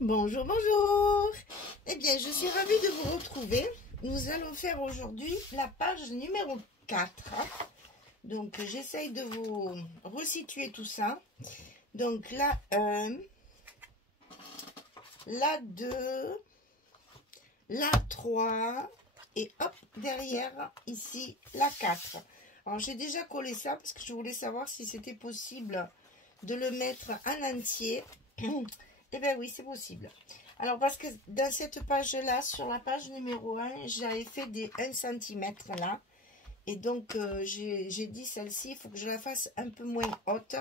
Bonjour, bonjour. Eh bien, je suis ravie de vous retrouver. Nous allons faire aujourd'hui la page numéro 4. Donc, j'essaye de vous resituer tout ça. Donc, la 1, la 2, la 3 et hop, derrière, ici, la 4. Alors, j'ai déjà collé ça parce que je voulais savoir si c'était possible de le mettre en entier. Eh bien oui, c'est possible. Alors, parce que dans cette page-là, sur la page numéro 1, j'avais fait des 1 cm là. Et donc, j'ai dit celle-ci, il faut que je la fasse un peu moins haute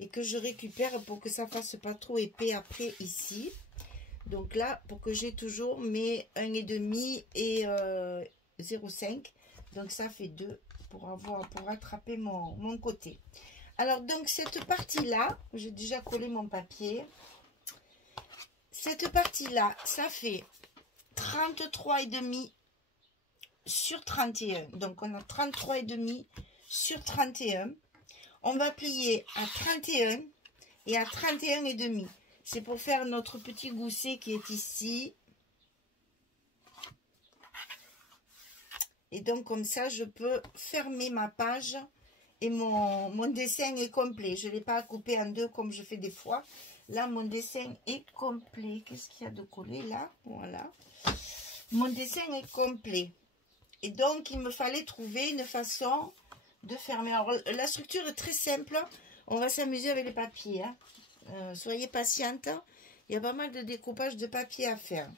et que je récupère pour que ça fasse pas trop épais après ici. Donc là, pour que j'ai toujours mes 1,5 et 0,5. Donc, ça fait 2 pour attraper mon côté. Alors, donc, cette partie-là, j'ai déjà collé mon papier. Cette partie-là, ça fait 33,5 sur 31. Donc, on a 33,5 sur 31. On va plier à 31 et à 31,5. C'est pour faire notre petit gousset qui est ici. Et donc, comme ça, je peux fermer ma page et mon dessin est complet. Je ne l'ai pas coupé en deux comme je fais des fois. Là, mon dessin est complet. Qu'est-ce qu'il y a de collé là? Voilà. Mon dessin est complet. Et donc, il me fallait trouver une façon de fermer. Alors, la structure est très simple. On va s'amuser avec les papiers. Hein. Soyez patiente. Il y a pas mal de découpage de papier à faire.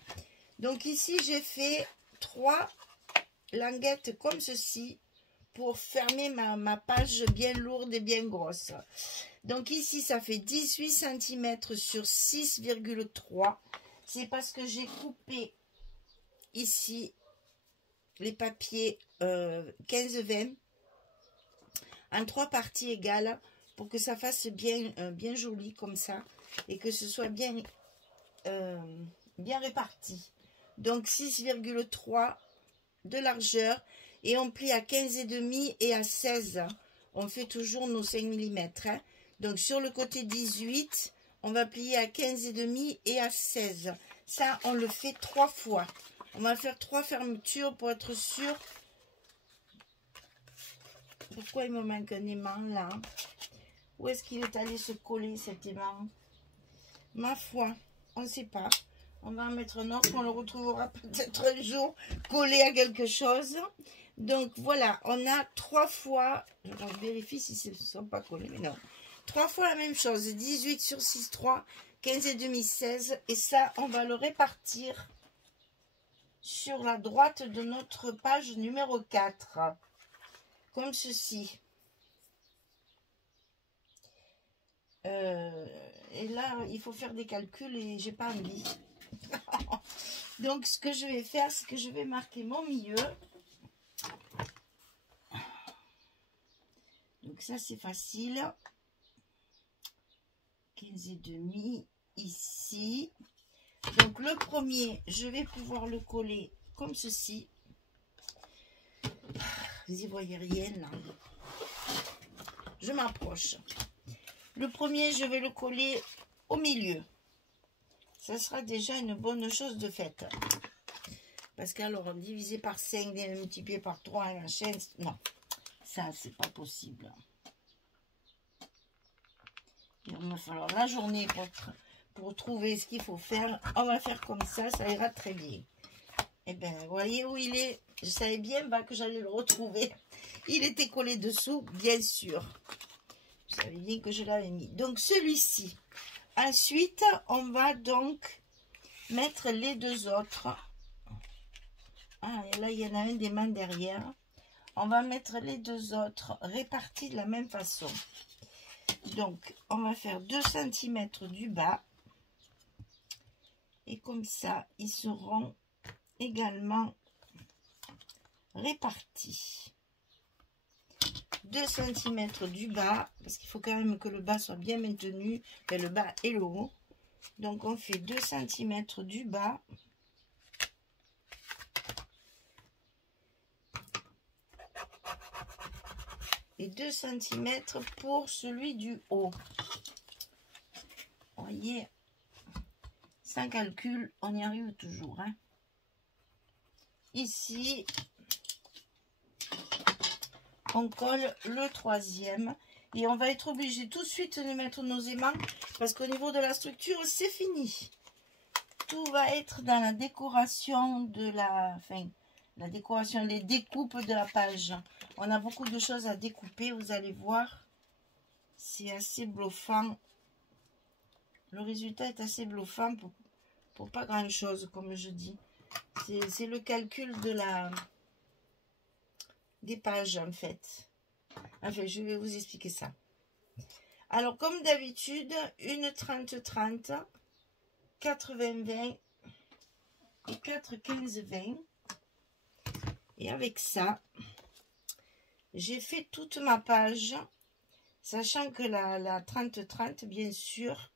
Donc, ici, j'ai fait 3 languettes comme ceci pour fermer ma page bien lourde et bien grosse. Donc ici, ça fait 18 cm sur 6,3. C'est parce que j'ai coupé ici les papiers 15-20 en 3 parties égales pour que ça fasse bien, bien joli comme ça et que ce soit bien, bien réparti. Donc 6,3 de largeur et on plie à 15,5 et à 16. On fait toujours nos 5 mm. Hein. Donc, sur le côté 18, on va plier à 15,5 et à 16. Ça, on le fait 3 fois. On va faire 3 fermetures pour être sûr. Pourquoi il me manque un aimant là? Où est-ce qu'il est allé se coller cet aimant? Ma foi, on ne sait pas. On va en mettre un autre. On le retrouvera peut-être un jour collé à quelque chose. Donc, voilà. On a 3 fois. Je vérifie si ce ne sont pas collés. Mais non. 3 fois la même chose, 18 sur 6, 3, 15,5, 16. Et ça, on va le répartir sur la droite de notre page numéro 4. Comme ceci. Et là, il faut faire des calculs et j'ai pas envie. Donc, ce que je vais faire, c'est que je vais marquer mon milieu. Donc, ça, c'est facile. 15,5 ici. Donc le premier, je vais pouvoir le coller comme ceci. Vous y voyez rien là. Je m'approche. Le premier, je vais le coller au milieu. Ça sera déjà une bonne chose de faite. Parce qu'alors, diviser par 5, multiplier par 3, la chaîne, non. Ça, c'est pas possible. Il va me falloir la journée pour trouver ce qu'il faut faire. On va faire comme ça ira très bien. Et bien, vous voyez où il est. Je savais bien que j'allais le retrouver. Il était collé dessous, bien sûr. Je savais bien que je l'avais mis. Donc, celui-ci. Ensuite, on va donc mettre les 2 autres. Ah, et là, il y en a un des mains derrière. On va mettre les 2 autres répartis de la même façon. Donc, on va faire 2 cm du bas. Et comme ça, ils seront également répartis. 2 cm du bas, parce qu'il faut quand même que le bas soit bien maintenu, et le bas et le haut. Donc, on fait 2 cm du bas. Et 2 cm pour celui du haut. Vous voyez, Sans calcul, on y arrive toujours. Hein. Ici, on colle le troisième. Et on va être obligé tout de suite de mettre nos aimants. Parce qu'au niveau de la structure, c'est fini. Tout va être dans la décoration de la... Enfin, la décoration, les découpes de la page. On a beaucoup de choses à découper, vous allez voir. C'est assez bluffant. Le résultat est assez bluffant pour pas grand chose, comme je dis. C'est le calcul de des pages, en fait. Enfin, je vais vous expliquer ça. Alors, comme d'habitude, une 30-30, 4-20-20 et 4-15-20. Et avec ça, j'ai fait toute ma page, sachant que la 30-30, bien sûr,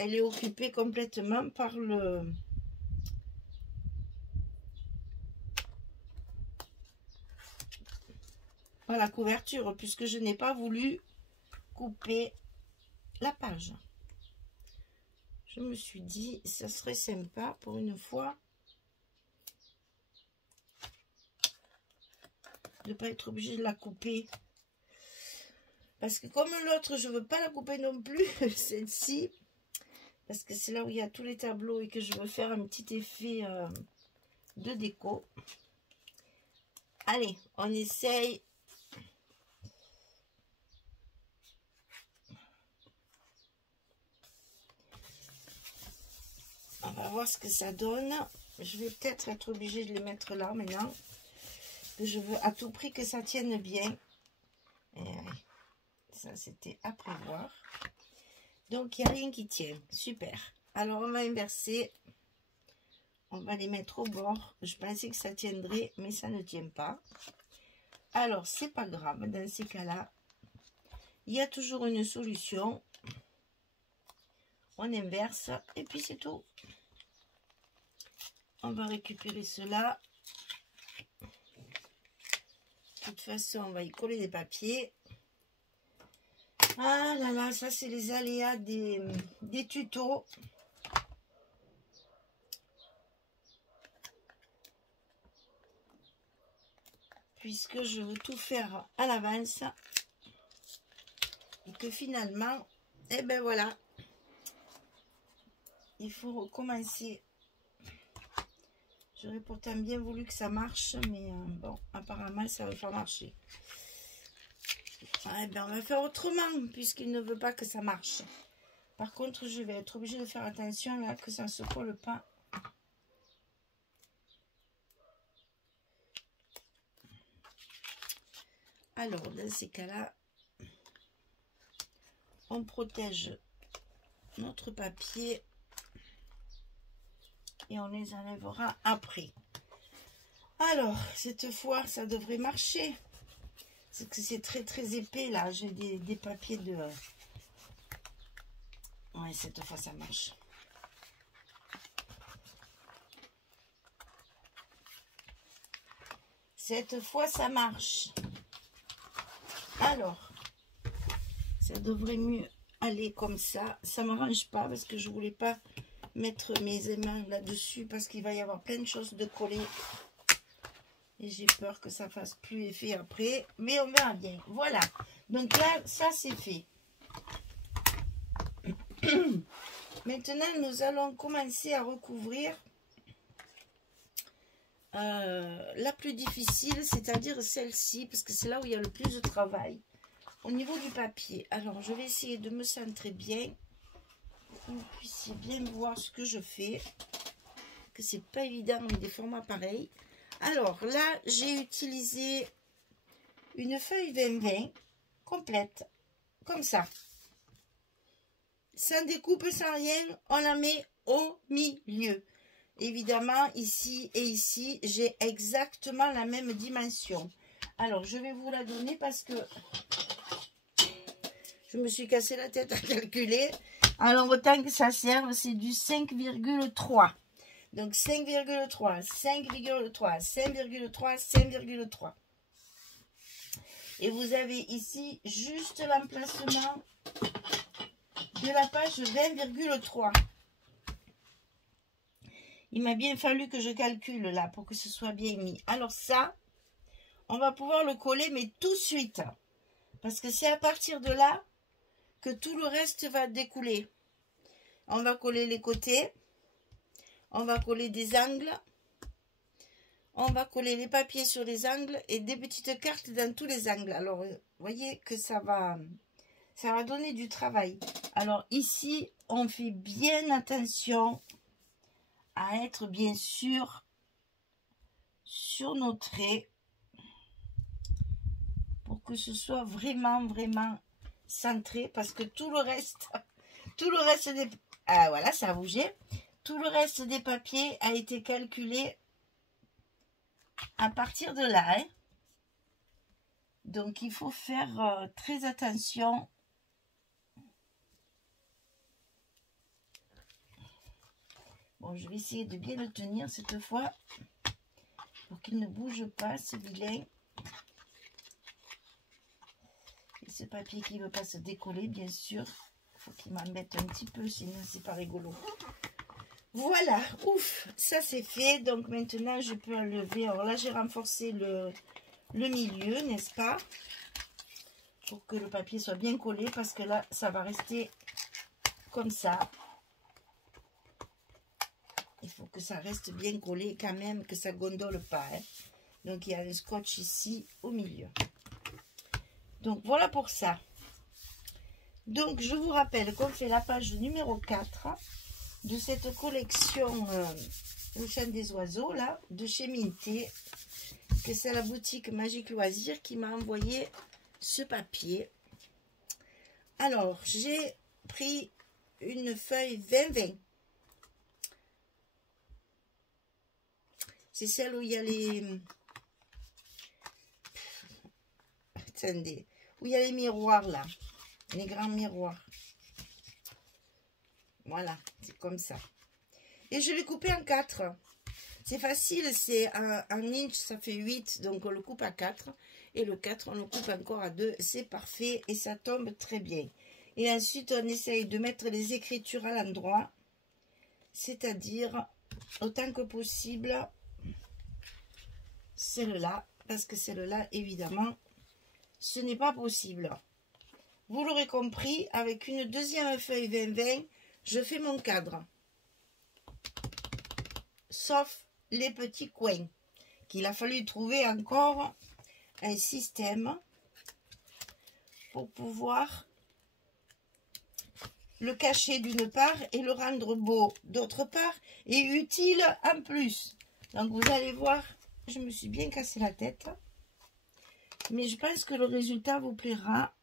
elle est occupée complètement par par la couverture, puisque je n'ai pas voulu couper la page. Je me suis dit, ça serait sympa pour une fois de ne pas être obligé de la couper. Parce que comme l'autre, je ne veux pas la couper non plus, celle-ci, parce que c'est là où il y a tous les tableaux et que je veux faire un petit effet de déco. Allez, on essaye. On va voir ce que ça donne. Je vais peut-être être obligée de les mettre là maintenant. Je veux à tout prix que ça tienne bien. Et ça, c'était à prévoir. Donc, il n'y a rien qui tient. Super. Alors, on va inverser. On va les mettre au bord. Je pensais que ça tiendrait, mais ça ne tient pas. Alors, c'est pas grave. Dans ces cas-là, il y a toujours une solution. On inverse et puis c'est tout. On va récupérer cela. De toute façon, on va y coller des papiers. Ah là là, ça c'est les aléas des tutos. Puisque je veux tout faire à l'avance. Et que finalement, eh ben voilà. Il faut recommencer. J'aurais pourtant bien voulu que ça marche, mais bon, apparemment, ça ne va pas marcher. Eh ben, on va faire autrement, puisqu'il ne veut pas que ça marche. Par contre, je vais être obligée de faire attention là, que ça ne se colle pas. Alors, dans ces cas-là, on protège notre papier. Et on les enlèvera après. Alors, cette fois, ça devrait marcher. C'est que c'est très très épais là. J'ai des papiers de... Ouais, cette fois, ça marche. Cette fois, ça marche. Alors, ça devrait mieux aller comme ça. Ça ne m'arrange pas parce que je ne voulais pas mettre mes aimants là-dessus parce qu'il va y avoir plein de choses de coller et j'ai peur que ça fasse plus effet après, mais on verra bien. Voilà, donc là ça c'est fait. Maintenant nous allons commencer à recouvrir la plus difficile, c'est-à-dire celle-ci, parce que c'est là où il y a le plus de travail au niveau du papier. Alors je vais essayer de me centrer bien, que vous puissiez bien voir ce que je fais, que c'est pas évident avec des formats pareils. Alors là, j'ai utilisé une feuille 20-20 complète, comme ça. Sans découpe, sans rien, on la met au milieu. Évidemment, ici et ici, j'ai exactement la même dimension. Alors, je vais vous la donner parce que je me suis cassé la tête à calculer. Alors, autant que ça serve, c'est du 5,3. Donc 5,3, 5,3, 5,3, 5,3. Et vous avez ici juste l'emplacement de la page 20,3. Il m'a bien fallu que je calcule là pour que ce soit bien mis. Alors ça, on va pouvoir le coller, mais tout de suite. Parce que c'est à partir de là que tout le reste va découler. On va coller les côtés. On va coller des angles. On va coller les papiers sur les angles et des petites cartes dans tous les angles. Alors, vous voyez que ça va donner du travail. Alors ici, on fait bien attention à être bien sûr sur nos traits pour que ce soit vraiment centré, parce que tout le reste des... Ah voilà, ça a bougé. Tout le reste des papiers a été calculé à partir de là. Hein. Donc il faut faire très attention. Bon, je vais essayer de bien le tenir cette fois pour qu'il ne bouge pas, ce vilain. Et ce papier qui ne veut pas se décoller, bien sûr. Il faut qu'il m'embête un petit peu, sinon c'est pas rigolo. Voilà, ouf, ça c'est fait. Donc maintenant, je peux enlever. Alors là, j'ai renforcé le milieu, n'est-ce pas? Pour que le papier soit bien collé, parce que là, ça va rester comme ça. Il faut que ça reste bien collé quand même, que ça gondole pas. Hein. Donc, il y a le scotch ici au milieu. Donc, voilà pour ça. Donc, je vous rappelle qu'on fait la page numéro 4 de cette collection Le Chant des Oiseaux, là, de chez Minté, que c'est la boutique Magique Loisirs qui m'a envoyé ce papier. Alors, j'ai pris une feuille 20-20. C'est celle où il y a les... Attendez. Où il y a les miroirs, là. Les grands miroirs. Voilà. C'est comme ça. Et je l'ai coupé en 4. C'est facile. C'est un inch, ça fait 8. Donc, on le coupe à 4. Et le 4, on le coupe encore à 2. C'est parfait. Et ça tombe très bien. Et ensuite, on essaye de mettre les écritures à l'endroit. C'est-à-dire, autant que possible... celle-là, parce que celle-là, évidemment, ce n'est pas possible. Vous l'aurez compris, avec une deuxième feuille 20-20, je fais mon cadre. Sauf les petits coins, qu'il a fallu trouver encore un système pour pouvoir le cacher d'une part et le rendre beau d'autre part et utile en plus. Donc vous allez voir, je me suis bien cassé la tête, mais je pense que le résultat vous plaira.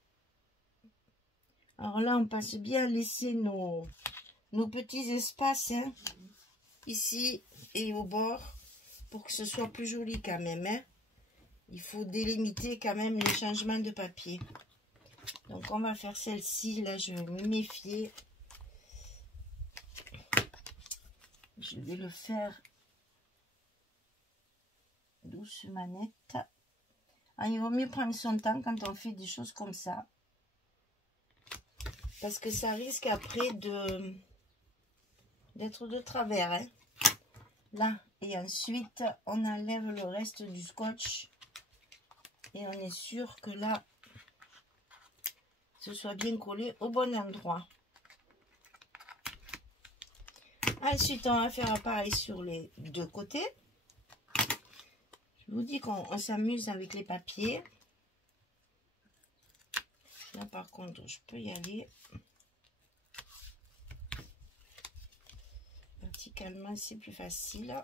Alors là, on pense bien à laisser nos petits espaces hein, ici et au bord pour que ce soit plus joli quand même. Hein. Il faut délimiter quand même les changements de papier. Donc on va faire celle-ci. Là, je vais me méfier. Je vais le faire douce manette. Ah, il vaut mieux prendre son temps quand on fait des choses comme ça. Parce que ça risque après d'être de travers. Hein. Là. Et ensuite, on enlève le reste du scotch. Et on est sûr que là, ce soit bien collé au bon endroit. Ensuite, on va faire pareil sur les deux côtés. Je vous dis qu'on s'amuse avec les papiers. Là, par contre, je peux y aller. Verticalement, c'est plus facile.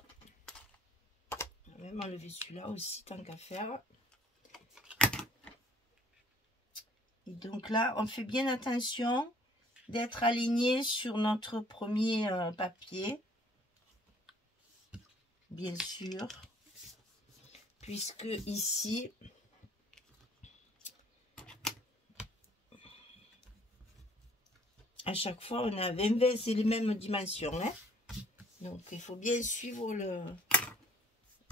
On va même enlever celui-là aussi, tant qu'à faire. Et donc là, on fait bien attention d'être aligné sur notre premier papier. Bien sûr. Puisque ici, à chaque fois, on a 20-20, c'est les mêmes dimensions. Hein. Donc, il faut bien suivre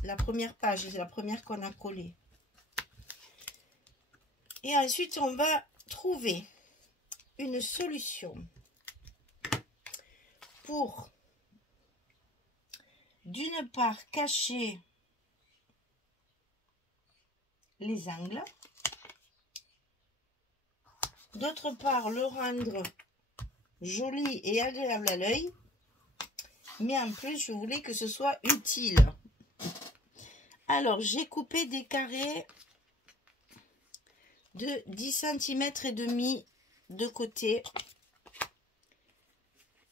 la première page, c'est la première qu'on a collée. Et ensuite, on va trouver une solution pour d'une part cacher les angles, d'autre part le rendre joli et agréable à l'œil, mais en plus je voulais que ce soit utile. Alors j'ai coupé des carrés de 10 cm et demi de côté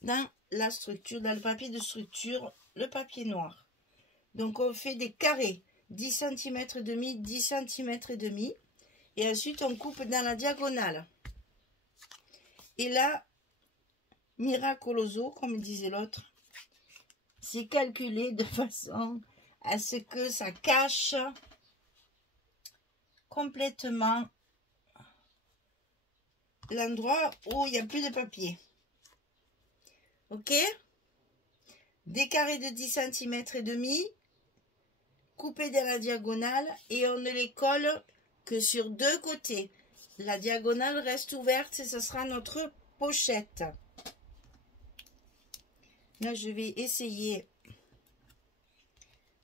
dans la structure, dans le papier de structure, le papier noir. Donc on fait des carrés 10 cm et demi, 10 cm et demi, et ensuite on coupe dans la diagonale. Et là, miracoloso, comme disait l'autre, c'est calculé de façon à ce que ça cache complètement l'endroit où il n'y a plus de papier. Ok? Des carrés de 10 cm et demi, coupés dans la diagonale, et on ne les colle que sur deux côtés. La diagonale reste ouverte et ce sera notre pochette. Là, je vais essayer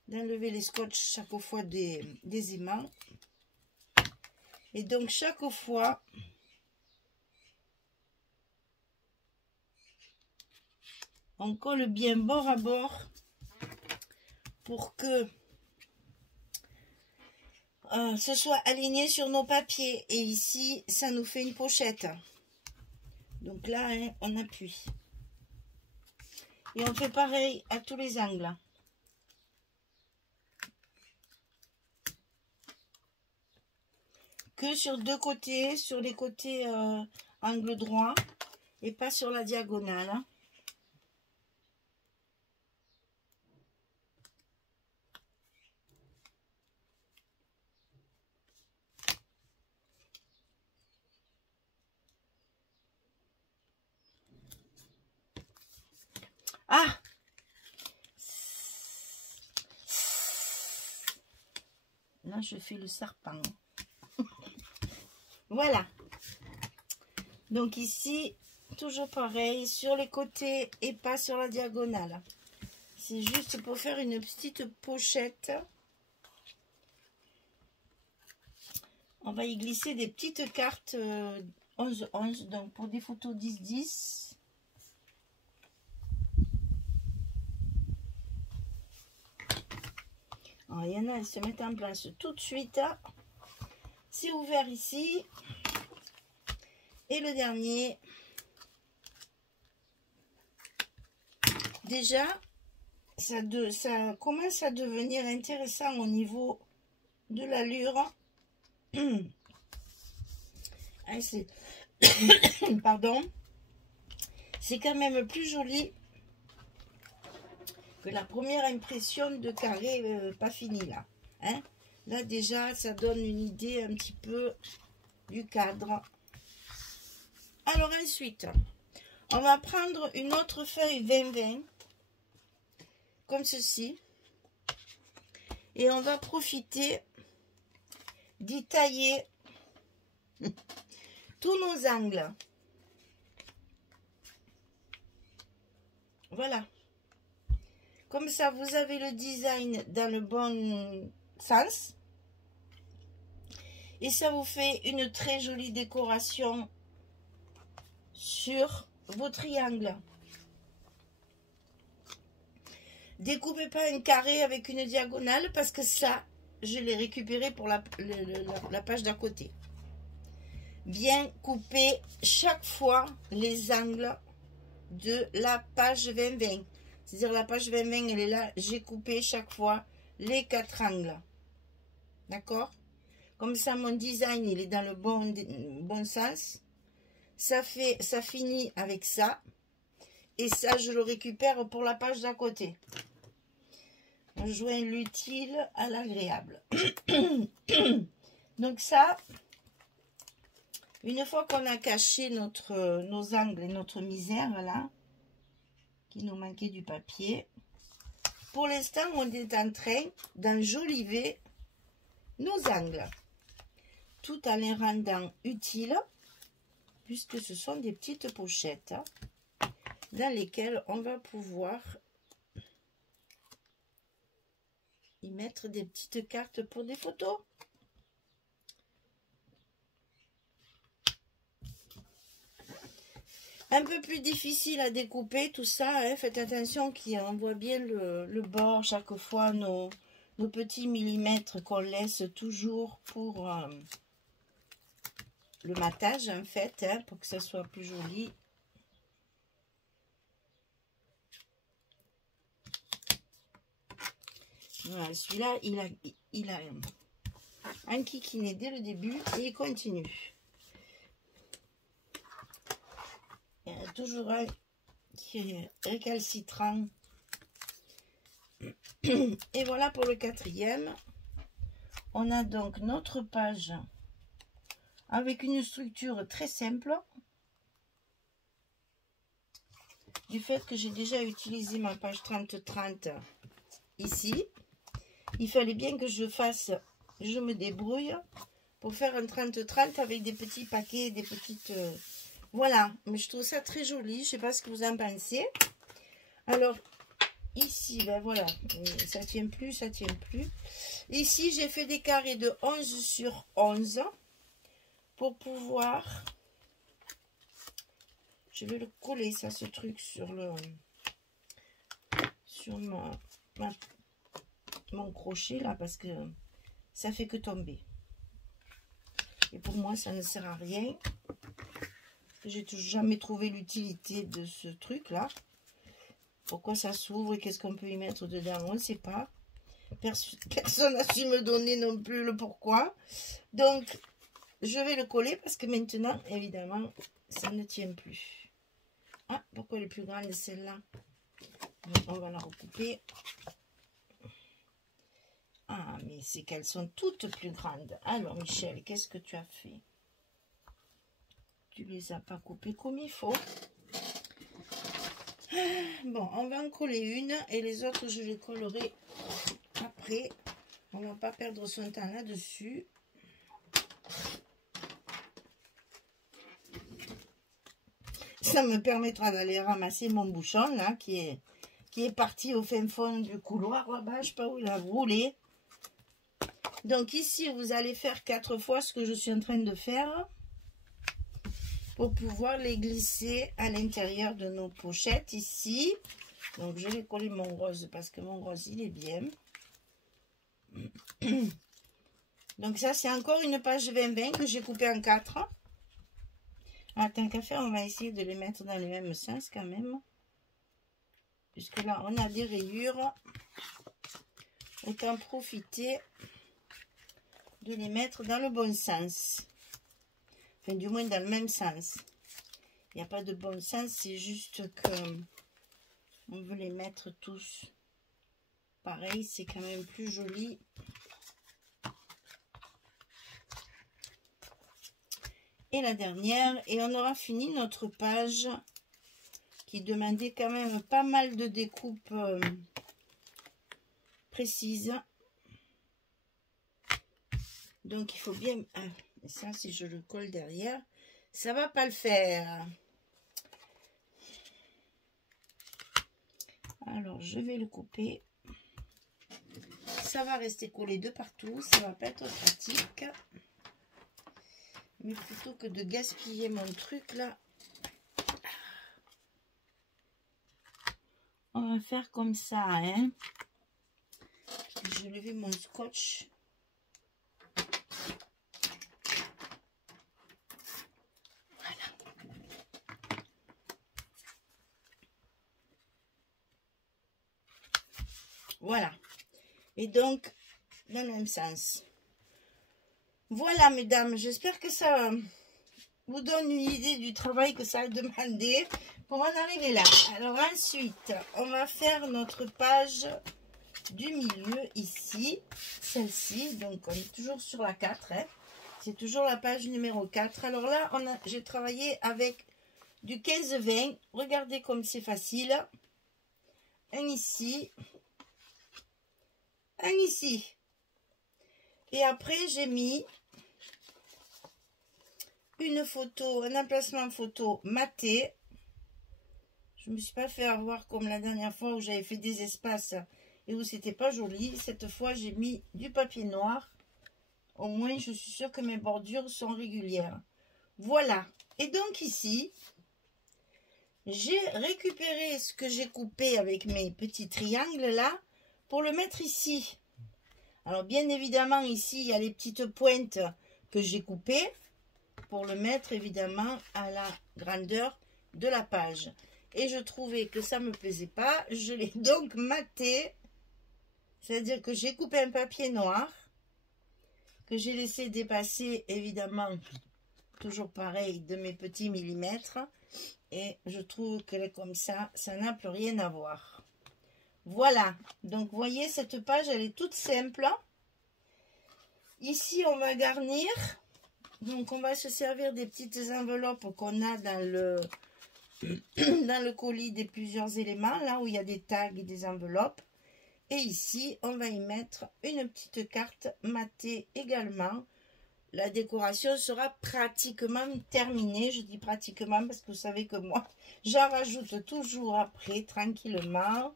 d'enlever les scotch chaque fois des aimants. Et donc, chaque fois, on colle bien bord à bord pour que ce soit aligné sur nos papiers. Et ici, ça nous fait une pochette. Donc là, hein, on appuie. Et on fait pareil à tous les angles. Que sur deux côtés, sur les côtés angle droit et pas sur la diagonale. Ah! Là, je fais le serpent. Voilà. Donc ici, toujours pareil, sur les côtés et pas sur la diagonale. C'est juste pour faire une petite pochette. On va y glisser des petites cartes 11-11, donc pour des photos 10-10. Il y en a, elles se mettent en place tout de suite. C'est ouvert ici. Et le dernier. Déjà, ça commence à devenir intéressant au niveau de l'allure. Pardon. C'est quand même plus joli que la première impression de carré pas fini là. Hein? Là déjà, ça donne une idée un petit peu du cadre. Alors ensuite, on va prendre une autre feuille 20-20, comme ceci. Et on va profiter d'y tailler tous nos angles. Voilà. Comme ça, vous avez le design dans le bon sens. Et ça vous fait une très jolie décoration sur vos triangles. Découpez pas un carré avec une diagonale parce que ça, je l'ai récupéré pour la page d'à côté. Bien couper chaque fois les angles de la page 20-20. C'est-à-dire la page 20-20, elle est là. J'ai coupé chaque fois les 4 angles. D'accord? Comme ça, mon design, il est dans le bon sens. Ça finit avec ça. Et ça, je le récupère pour la page d'à côté. On joint l'utile à l'agréable. Donc ça, une fois qu'on a caché nos angles et notre misère, là, qui nous manquait du papier, pour l'instant, on est en train d'enjoliver nos angles, tout en les rendant utiles, puisque ce sont des petites pochettes dans lesquelles on va pouvoir y mettre des petites cartes pour des photos. Un peu plus difficile à découper tout ça, hein. Faites attention qu'on voit bien le bord chaque fois, nos petits millimètres qu'on laisse toujours pour le matage en fait, hein, pour que ça soit plus joli. Voilà, celui-là, il a un kikiné dès le début et il continue. Il y en a toujours un qui est récalcitrant. Et voilà pour le quatrième. On a donc notre page avec une structure très simple. Du fait que j'ai déjà utilisé ma page 30-30 ici, il fallait bien que je me débrouille pour faire un 30-30 avec des petits paquets, des petites... voilà, mais je trouve ça très joli. Je ne sais pas ce que vous en pensez. Alors, ici, ben voilà, ça tient plus, ça tient plus. Ici, j'ai fait des carrés de 11 sur 11 pour pouvoir... Je vais le coller, ça, ce truc, sur mon crochet, là, parce que ça fait que tomber. Et pour moi, ça ne sert à rien. J'ai jamais trouvé l'utilité de ce truc là. Pourquoi ça s'ouvre et qu'est-ce qu'on peut y mettre dedans, on ne sait pas. Personne n'a su me donner non plus le pourquoi. Donc je vais le coller parce que maintenant évidemment ça ne tient plus. Ah, pourquoi elle est plus grande celle-là? On va la recouper. Ah, mais c'est qu'elles sont toutes plus grandes. Alors Michel, qu'est-ce que tu as fait? Tu les as pas coupées comme il faut. Bon, on va en coller une et les autres, je les collerai après. On va pas perdre son temps là-dessus. Ça me permettra d'aller ramasser mon bouchon là, qui est parti au fin fond du couloir là-bas. Je sais pas où il a roulé. Donc ici, vous allez faire 4 fois ce que je suis en train de faire, pour pouvoir les glisser à l'intérieur de nos pochettes ici. Donc je vais coller mon rose parce que mon rose il est bien. Donc ça c'est encore une page 20-20 que j'ai coupée en 4. Ah, tant qu'à faire, on va essayer de les mettre dans le même sens quand même, puisque là on a des rayures. Autant profiter de les mettre dans le bon sens. Enfin, du moins dans le même sens. Il n'y a pas de bon sens, c'est juste que on veut les mettre tous pareil, c'est quand même plus joli. Et la dernière, et on aura fini notre page qui demandait quand même pas mal de découpes précises. Donc il faut bien... Ah, et ça, si je le colle derrière, ça va pas le faire. Alors, je vais le couper. Ça va rester collé de partout. Ça va pas être pratique. Mais plutôt que de gaspiller mon truc là, on va faire comme ça, hein. Je vais lever mon scotch. Voilà. Et donc, dans le même sens. Voilà, mesdames. J'espère que ça vous donne une idée du travail que ça a demandé pour en arriver là. Alors ensuite, on va faire notre page du milieu ici. Celle-ci. Donc, on est toujours sur la 4. Hein. C'est toujours la page numéro 4. Alors là, j'ai travaillé avec du 15-20. Regardez comme c'est facile. Un ici. Un ici. Et après, j'ai mis une photo, un emplacement photo maté. Je ne me suis pas fait avoir comme la dernière fois où j'avais fait des espaces et où c'était pas joli. Cette fois, j'ai mis du papier noir. Au moins, je suis sûre que mes bordures sont régulières. Voilà. Et donc ici, j'ai récupéré ce que j'ai coupé avec mes petits triangles là pour le mettre ici. Alors bien évidemment ici il y a les petites pointes que j'ai coupées pour le mettre évidemment à la grandeur de la page. Et je trouvais que ça me plaisait pas. Je l'ai donc maté. C'est-à-dire que j'ai coupé un papier noir que j'ai laissé dépasser évidemment toujours pareil de mes petits millimètres. Et je trouve qu'elle est comme ça n'a plus rien à voir. Voilà, donc vous voyez, cette page, elle est toute simple. Ici, on va garnir. Donc, on va se servir des petites enveloppes qu'on a dans le colis des plusieurs éléments, là où il y a des tags et des enveloppes. Et ici, on va y mettre une petite carte matée également. La décoration sera pratiquement terminée. Je dis pratiquement parce que vous savez que moi, j'en rajoute toujours après, tranquillement,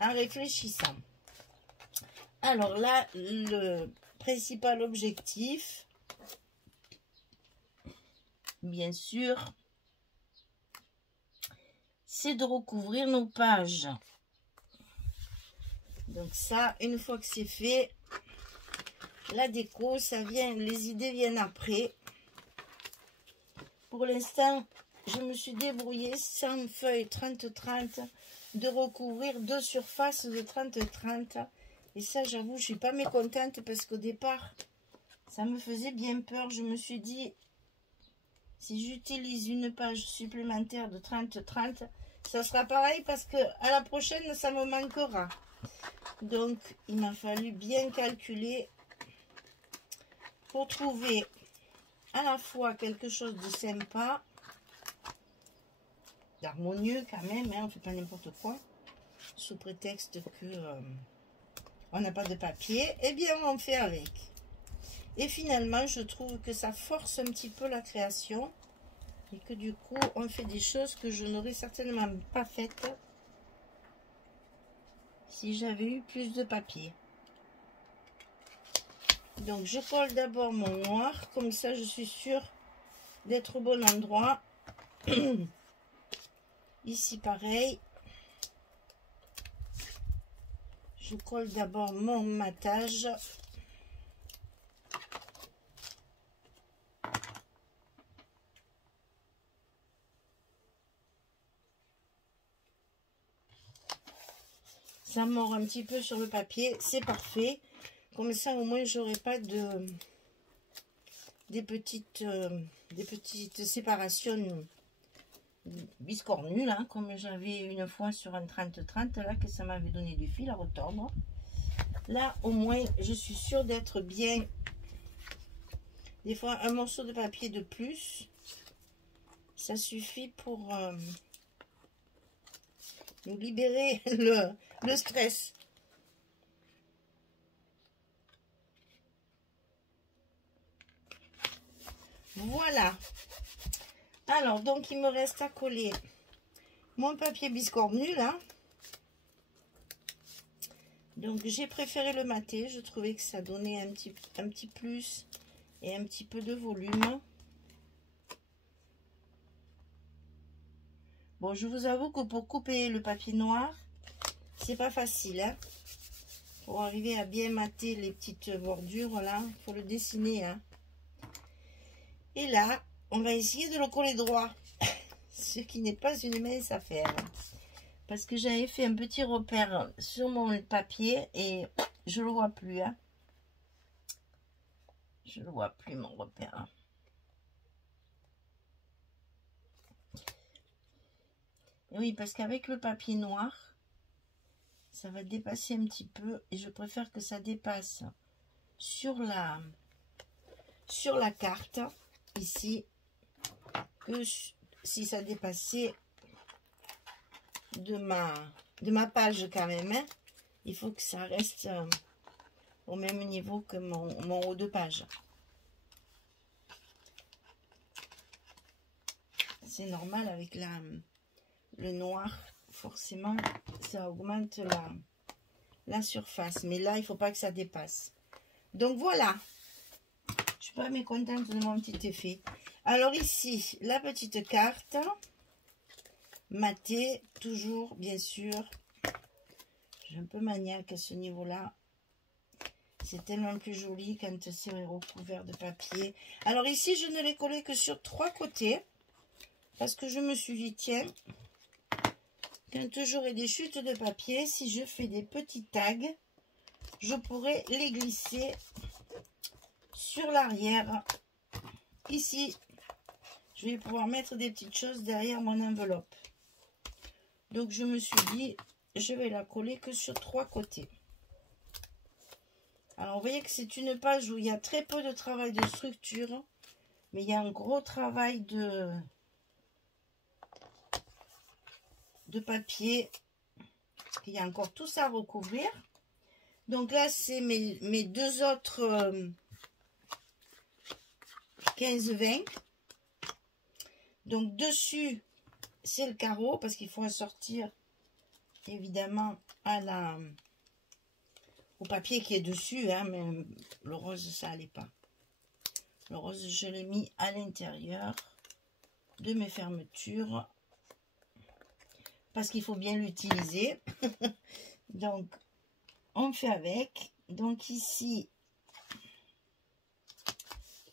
en réfléchissant. Alors là, le principal objectif, bien sûr, c'est de recouvrir nos pages. Donc ça, une fois que c'est fait, la déco, ça vient, les idées viennent après. Pour l'instant, je me suis débrouillée sans feuille 30-30 de recouvrir deux surfaces de 30-30. Et ça, j'avoue, je suis pas mécontente parce qu'au départ, ça me faisait bien peur. Je me suis dit, si j'utilise une page supplémentaire de 30-30, ça sera pareil parce que à la prochaine, ça me manquera. Donc, il m'a fallu bien calculer pour trouver à la fois quelque chose de sympa, d'harmonieux quand même, hein, on ne fait pas n'importe quoi, sous prétexte que on n'a pas de papier, eh bien on fait avec. Et finalement, je trouve que ça force un petit peu la création et que du coup, on fait des choses que je n'aurais certainement pas faites si j'avais eu plus de papier. Donc je colle d'abord mon noir, comme ça je suis sûre d'être au bon endroit. Ici pareil. Je colle d'abord mon matage. Ça mord un petit peu sur le papier, c'est parfait. Comme ça au moins j'aurai pas des petites séparations biscornues là, comme j'avais une fois sur un 30-30 là, que ça m'avait donné du fil à retordre. Là au moins je suis sûre d'être bien. Des fois un morceau de papier de plus, ça suffit pour nous libérer le stress. Voilà. Alors, donc, il me reste à coller mon papier biscornu, là. Donc, j'ai préféré le mater. Je trouvais que ça donnait un petit plus et un petit peu de volume. Bon, je vous avoue que pour couper le papier noir, c'est pas facile, hein. Pour arriver à bien mater les petites bordures, là, il faut le dessiner, hein. Et là, on va essayer de le coller droit, ce qui n'est pas une mince affaire. Parce que j'avais fait un petit repère sur mon papier et je ne le vois plus. Hein. Je ne le vois plus, mon repère. Et oui, parce qu'avec le papier noir, ça va dépasser un petit peu. Et je préfère que ça dépasse sur la carte, ici, que si ça dépassait de ma page quand même. Hein. Il faut que ça reste au même niveau que mon haut de page. C'est normal avec le noir, forcément, ça augmente la surface. Mais là, il ne faut pas que ça dépasse. Donc voilà. Je suis pas mécontente de mon petit effet. Alors ici, la petite carte. Matée, toujours, bien sûr. Je suis un peu maniaque à ce niveau-là. C'est tellement plus joli quand c'est recouvert de papier. Alors ici, je ne l'ai collé que sur 3 côtés. Parce que je me suis dit, tiens, quand j'aurai des chutes de papier, si je fais des petits tags, je pourrais les glisser sur l'arrière. Ici, je vais pouvoir mettre des petites choses derrière mon enveloppe. Donc je me suis dit, je vais la coller que sur 3 côtés. Alors vous voyez que c'est une page où il y a très peu de travail de structure, mais il y a un gros travail de papier. Il y a encore tout ça à recouvrir. Donc là, c'est mes 2 autres 15-20. Donc dessus, c'est le carreau, parce qu'il faut assortir évidemment au papier qui est dessus, hein, mais le rose, ça n'allait pas. Le rose, je l'ai mis à l'intérieur de mes fermetures, parce qu'il faut bien l'utiliser. Donc, on fait avec. Donc ici,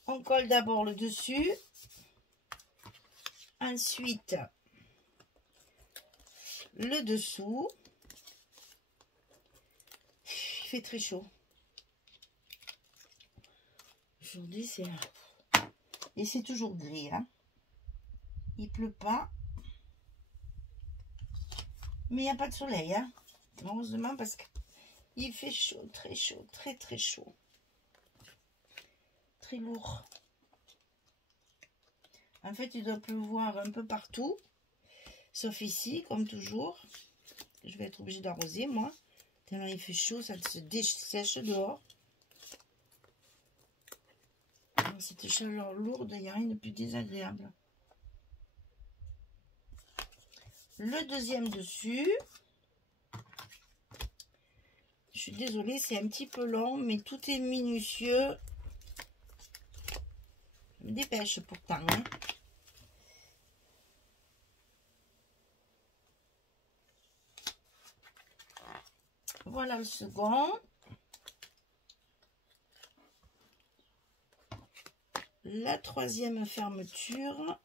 on colle d'abord le dessus. Ensuite, le dessous. Il fait très chaud. Aujourd'hui, c'est... Et c'est toujours gris, hein. Il pleut pas. Mais il n'y a pas de soleil, hein. Heureusement, parce qu'il fait chaud, très très chaud. Très lourd. En fait, il doit pleuvoir un peu partout. Sauf ici, comme toujours. Je vais être obligée d'arroser, moi. Tellement il fait chaud, ça se dessèche dehors. Dans cette chaleur lourde, il n'y a rien de plus désagréable. Le deuxième dessus. Je suis désolée, c'est un petit peu long, mais tout est minutieux. Je me dépêche pourtant, hein. Voilà le second. La troisième fermeture.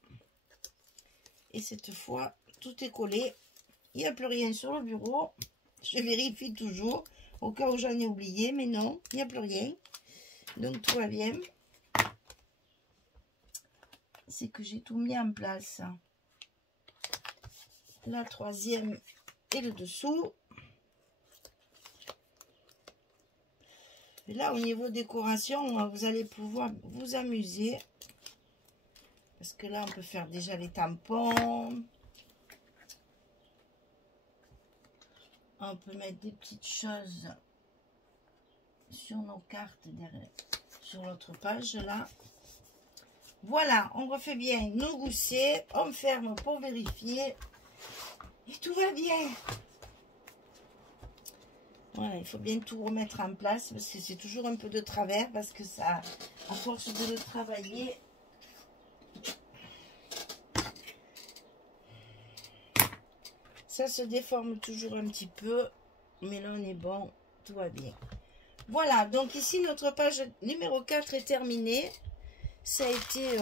Et cette fois, tout est collé. Il n'y a plus rien sur le bureau. Je vérifie toujours, au cas où j'en ai oublié, mais non, il n'y a plus rien. Donc tout va bien. C'est que j'ai tout mis en place. La troisième et le dessous. Et là, au niveau décoration, vous allez pouvoir vous amuser. Parce que là, on peut faire déjà les tampons. On peut mettre des petites choses sur nos cartes derrière, sur l'autre page là. Voilà, on refait bien nos goussets. On ferme pour vérifier. Et tout va bien. Voilà, il faut bien tout remettre en place parce que c'est toujours un peu de travers parce que ça, à force de le travailler, ça se déforme toujours un petit peu, mais là on est bon, tout va bien. Voilà, donc ici notre page numéro 4 est terminée. Ça a été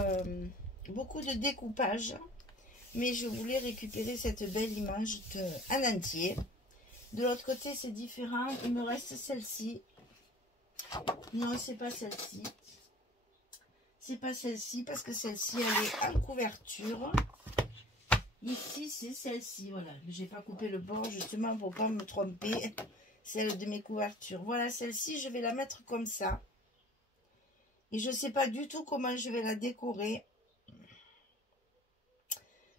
beaucoup de découpage, mais je voulais récupérer cette belle image en entier. De l'autre côté, c'est différent. Il me reste celle-ci. Non, c'est pas celle-ci. C'est pas celle-ci parce que celle-ci, elle est en couverture. Ici, c'est celle-ci. Voilà. J'ai pas coupé le bord justement pour pas me tromper. Celle de mes couvertures. Voilà, celle-ci, je vais la mettre comme ça. Et je sais pas du tout comment je vais la décorer.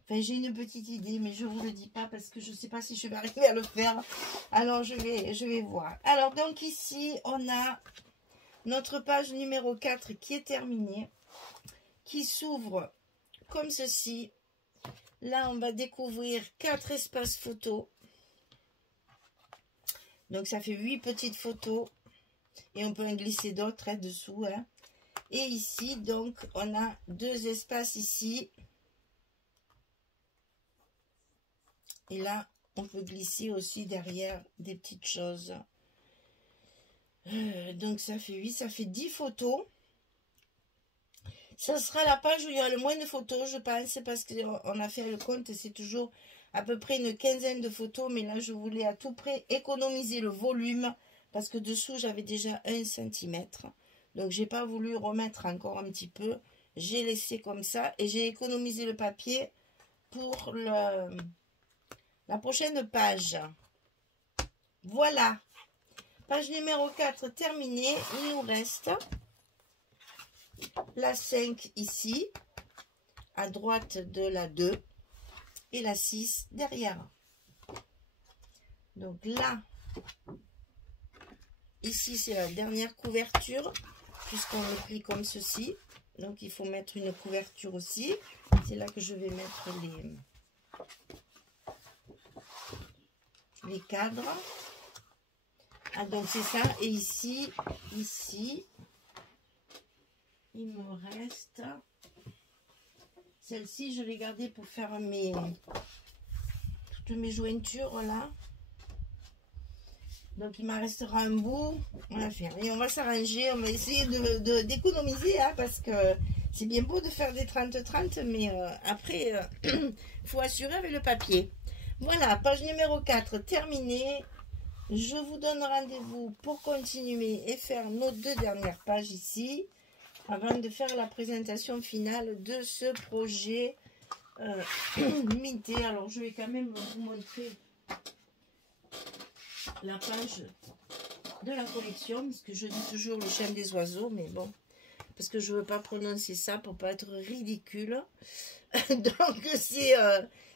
Enfin, j'ai une petite idée, mais je ne vous le dis pas parce que je ne sais pas si je vais arriver à le faire. Alors, je vais voir. Alors, donc ici, on a notre page numéro 4 qui est terminée, qui s'ouvre comme ceci. Là, on va découvrir 4 espaces photos. Donc ça fait 8 petites photos. Et on peut en glisser d'autres dessous. Hein. Et ici, donc, on a 2 espaces ici. Et là, on peut glisser aussi derrière des petites choses. Donc ça fait 8, ça fait 10 photos. Ça sera la page où il y aura le moins de photos, je pense, parce qu'on a fait le compte, c'est toujours à peu près une quinzaine de photos, mais là, je voulais à tout près économiser le volume, parce que dessous, j'avais déjà 1 cm. Donc, j'ai pas voulu remettre encore un petit peu. J'ai laissé comme ça, et j'ai économisé le papier pour la prochaine page. Voilà. Page numéro 4 terminée. Il nous reste la 5 ici, à droite de la 2, et la 6 derrière. Donc là, ici c'est la dernière couverture, puisqu'on le plie comme ceci. Donc il faut mettre une couverture aussi. C'est là que je vais mettre les cadres. Ah, donc c'est ça. Et ici, il me reste celle-ci, je vais garder pour faire toutes mes jointures là. Donc il m'en restera un bout. On va faire et on va s'arranger. On va essayer d'économiser hein, parce que c'est bien beau de faire des 30-30, mais après il faut assurer avec le papier. Voilà, page numéro 4 terminée. Je vous donne rendez-vous pour continuer et faire nos 2 dernières pages ici, avant de faire la présentation finale de ce projet Minté. Alors, je vais quand même vous montrer la page de la collection, parce que je dis toujours le chien des oiseaux, mais bon, parce que je ne veux pas prononcer ça pour pas être ridicule. Donc,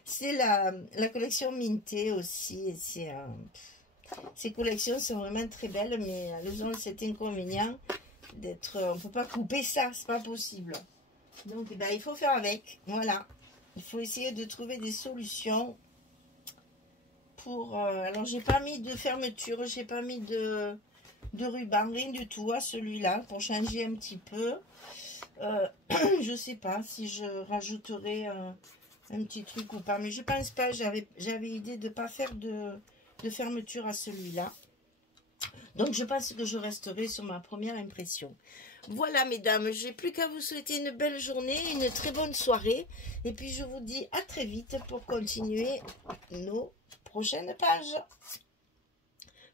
c'est la collection Minté aussi, et ces collections sont vraiment très belles, mais elles ont cet inconvénient d'être, on ne peut pas couper ça, c'est pas possible. Donc ben, il faut faire avec, voilà. Il faut essayer de trouver des solutions pour... alors j'ai pas mis de fermeture, j'ai pas mis de ruban, rien du tout à celui-là, pour changer un petit peu. Je sais pas si je rajouterai un petit truc ou pas, mais je pense pas, j'avais idée de pas faire de fermeture à celui-là. Donc je pense que je resterai sur ma première impression. Voilà mesdames, j'ai plus qu'à vous souhaiter une belle journée, une très bonne soirée. Et puis je vous dis à très vite pour continuer nos prochaines pages.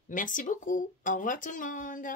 Merci beaucoup. Au revoir tout le monde.